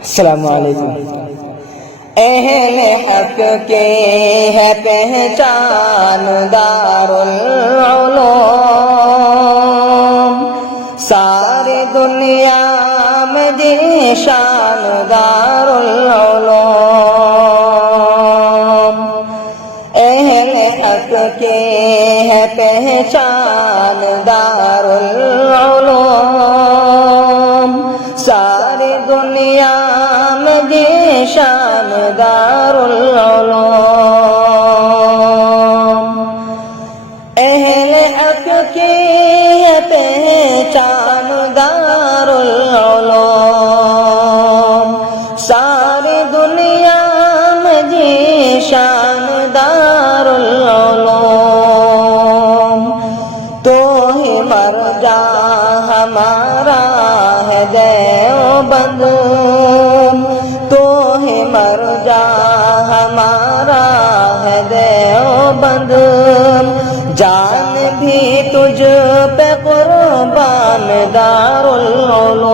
السلام علیکم۔ اہل حق کے ہے پہچان دارالعلوم، ساری دنیا میں ذیشان دارالعلوم۔ اہل حق کے ہے پہچان دارالعلوم، ساری دنیا میں ذیشان دارالعلوم۔ اہل حق کی ہے پہچان دارالعلوم، ساری دنیا میں ذیشان دارالعلوم۔ تو ہی مرجع ہمارا ہے دیوبند، تو ہی مرجع ہمارا ہے دیوبند، جان بھی تجھ پہ قربان دارالعلوم،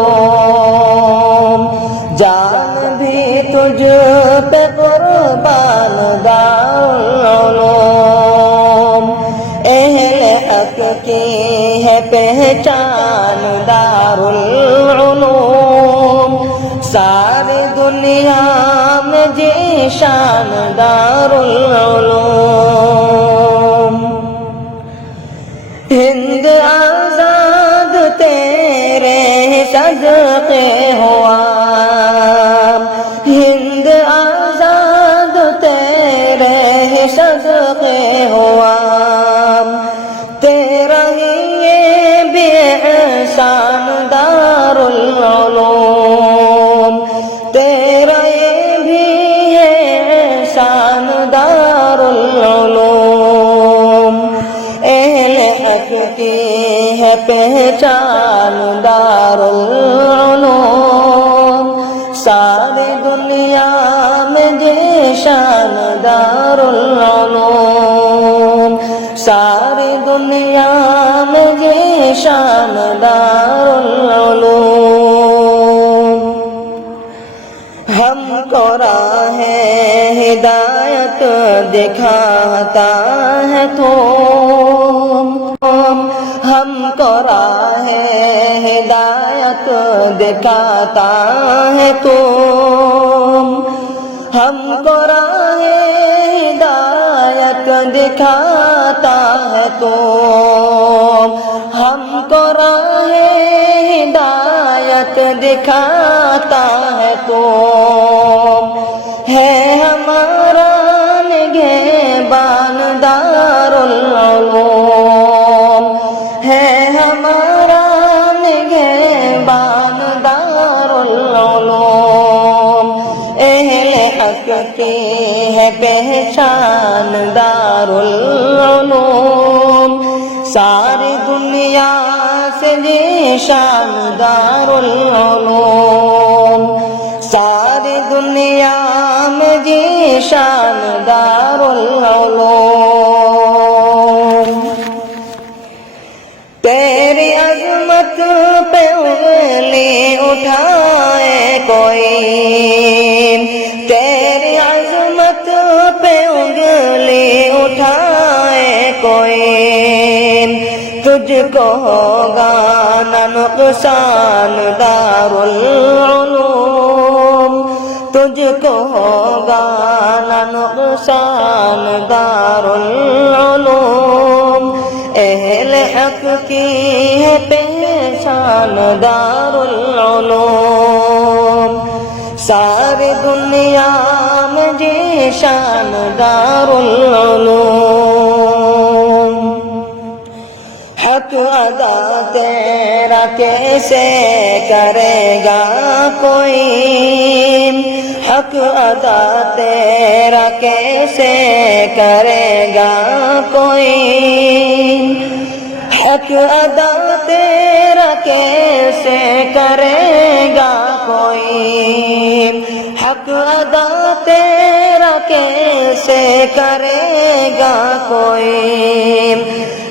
جان بھی تجھ پہ قربان دارالعلوم۔ اہل حق کی ہے پہچان دارالعلوم، ساری دنیا میں ذیشان دارالعلوم۔ ہند آزاد تیرے صدقے ہوا، ہند آزاد تیرے صدقے ہوا، تیرا ہی یہ بھی احسان دارالعلوم، تیرا یہ بھی احسان دارالعلوم۔ اہل حق کی ہے پہچان دارالعلوم، ساری دنیا میں ذیشان دارالعلوم، ساری دنیا میں ذیشان دارالعلوم۔ ہم کو راہ ہدایت دکھاتا ہے تو، ہم کو راہ ہدایت دکھاتا ہے تو، ہم کو راہ ہدایت دکھاتا ہے تو، ہم کو راہ ہدایت دکھاتا ہے تو، ہے ہمارا نگہبان دارالعلوم، ہے ہمارا نگہبان دارالعلوم۔ اہل حق کی ہے پہچان دارالعلوم، ساری دنیا سے ذیشان دارالعلوم، ساری دنیا میں ذیشان دارالعلوم۔ تیری عظمت پہ انگلی اٹھائے کوئی، تیری عظمت پہ انگلی اٹھائے کوئی، تجھ کو ہوگا نہ نقصان دارالعلوم، تجھ کو ہوگا نہ نقصان دارالعلوم۔ اہل حق کی ہے پہچان دارالعلوم، ساری دنیا میں ذیشان دارالعلوم۔ حق ادا تیرا کیسے کرے گا کوئی، حق ادا تیرا کیسے کرے گا کوئی، حق ادا تیرا کیسے کرے گا کوئی، حق ادا تیرا کیسے کرے گا کوئی،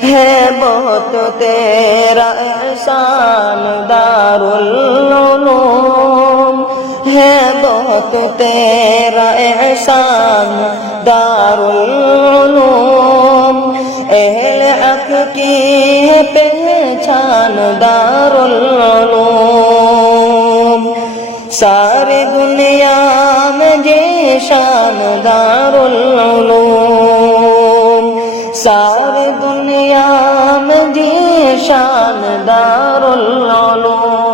ہے بہت تیرا احسان دارالعلوم، ہے بہت تیرا احسان دارالعلوم، اہل حق کی ہے پہچان دارالعلوم، ساری دنیا میں ذیشان دارالعلوم، ساری دنیا میں ذیشان دارالعلوم۔